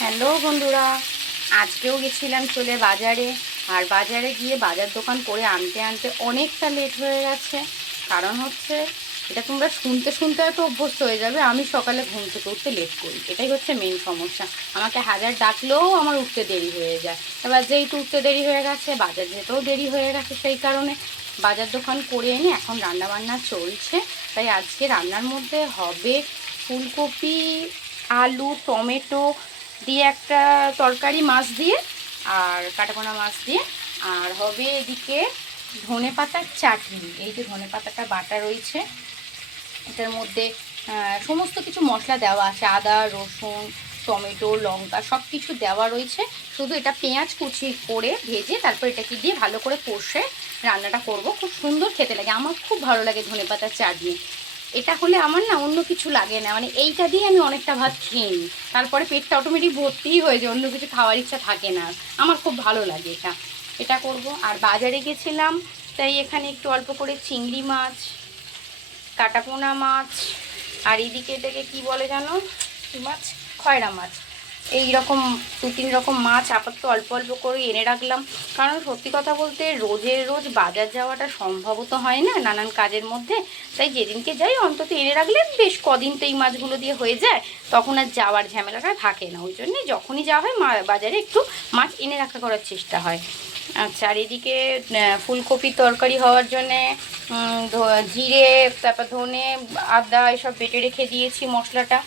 Hello বন্ধুরা, আজকেও গেছিলাম চলে বাজারে। আর বাজারে গিয়ে বাজার দোকান করে আনতে আনতে অনেকটা লেট হয়ে গেছে। কারণ হচ্ছে, এটা তোমরা শুনতে শুনতে হয়তো অভ্যস্ত হয়ে যাবে, আমি সকালে ঘুম থেকে উঠতে লেট করি, এটাই হচ্ছে মেন সমস্যা। আমাকে হাজার ডাকলেও আমার উঠতে দেরি হয়ে যায়। এবার যেহেতু উঠতে দেরি হয়ে গেছে, বাজার যেতেও দেরি হয়ে গেছে, সেই কারণে বাজার দোকান করে এনে এখন রান্নাবান্না চলছে। তাই আজকে রান্নার মধ্যে হবে ফুলকপি, আলু, টমেটো দিয়ে একটা তরকারি, মাছ দিয়ে আর কাটাপোনা মাছ দিয়ে। আর হবে এদিকে ধনেপাতার চাটনি। এই যে ধনেপাতাটা বাটা রয়েছে, এটার মধ্যে সমস্ত কিছু মশলা দেওয়া আছে, আদা, রসুন, টমেটো, লঙ্কা সব কিছু দেওয়া রয়েছে। শুধু এটা পেঁয়াজ কুচি করে ভেজে তারপর এটাকে দিয়ে ভালো করে কষে রান্নাটা করব। খুব সুন্দর খেতে লাগে, আমার খুব ভালো লাগে ধনেপাতার চাটনি। এটা হলে আমার না অন্য কিছু লাগে না, মানে এইটা দিয়ে আমি অনেকটা ভাত খেয়ে নিই, তারপরে পেটটা অটোমেটিক ভর্তিই হয়ে যায়, অন্য কিছু খাওয়ার ইচ্ছা থাকে না। আমার খুব ভালো লাগে এটা। এটা করব। আর বাজারে গেছিলাম, তাই এখানে একটু অল্প করে চিংড়ি মাছ, কাটাপোনা মাছ, আর এদিকে এটাকে কি বলে জানো, কী মাছ, খয়রা মাছ, এই রকম 2-3 রকম মাছ আপাতত অল্প অল্প করে এনে রাখলাম। কারণ সত্যি কথা বলতে রোজের রোজ বাজার যাওয়াটা সম্ভবত হয় না নানান কাজের মধ্যে। তাই যেদিনকে যাই অন্তত এনে রাখলে বেশ কদিন তো এই মাছগুলো দিয়ে হয়ে যায়, তখন আর যাওয়ার ঝামেলাটা থাকে না। ওই জন্যে যখনই যাওয়া হয় বাজারে একটু মাছ এনে রাখা করার চেষ্টা হয়। আচ্ছা, আর এদিকে ফুলকপির তরকারি হওয়ার জন্যে জিরে, তারপর ধনে, আদা এসব বেটে রেখে দিয়েছি মশলাটা।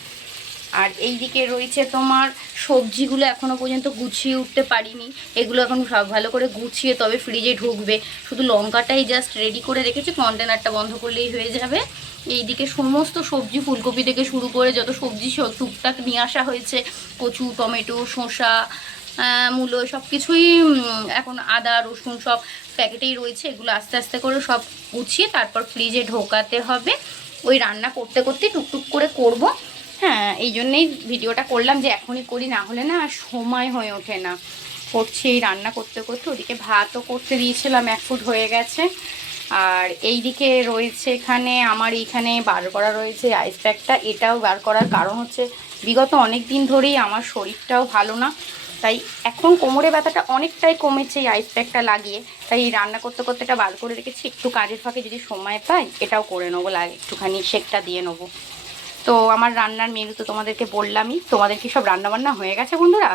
আর এই দিকে রয়েছে তোমার সবজিগুলো, এখনও পর্যন্ত গুছিয়ে উঠতে পারিনি। এগুলো এখন সব ভালো করে গুছিয়ে তবে ফ্রিজে ঢুকবে। শুধু লঙ্কাটাই জাস্ট রেডি করে রেখেছি, কন্টেনারটা বন্ধ করলেই হয়ে যাবে। এইদিকে সমস্ত সবজি, ফুলকপি থেকে শুরু করে যত সবজি টুকটাক নিয়ে আসা হয়েছে, কচু, টমেটো, শসা, মূলো, সব কিছুই এখন আদা, রসুন সব প্যাকেটেই রয়েছে। এগুলো আস্তে আস্তে করে সব গুছিয়ে তারপর ফ্রিজে ঢোকাতে হবে। ওই রান্না করতে করতে টুকটুক করে করব। হ্যাঁ, এই জন্যেই ভিডিওটা করলাম যে এখনই করি, না হলে না আর সময় হয়ে ওঠে না। করছি এই রান্না করতে করতে, ওদিকে ভাতও করতে দিয়েছিলাম, 1 ফুট হয়ে গেছে। আর এই দিকে রয়েছে এখানে আমার এইখানে বার করা রয়েছে আইস প্যাকটা। এটাও বার করার কারণ হচ্ছে, বিগত অনেক দিন ধরেই আমার শরীরটাও ভালো না, তাই এখন কোমরে ব্যথাটা অনেকটাই কমেছে এই আইস প্যাকটা লাগিয়ে। তাই এই রান্না করতে করতে এটা বার করে রেখেছি, একটু কাজের ফাঁকে যদি সময় পাই এটাও করে নেবো, লাগে একটুখানি শেকটা দিয়ে নেবো। তো আমার রান্নার মেনু তো তোমাদেরকে বললামই। তোমাদের কি সব রান্নাবান্না হয়ে গেছে বন্ধুরা?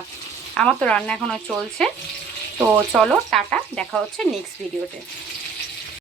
আমার তো রান্না এখনও চলছে। তো চলো, টাটা, দেখা হচ্ছে নেক্সট ভিডিওতে।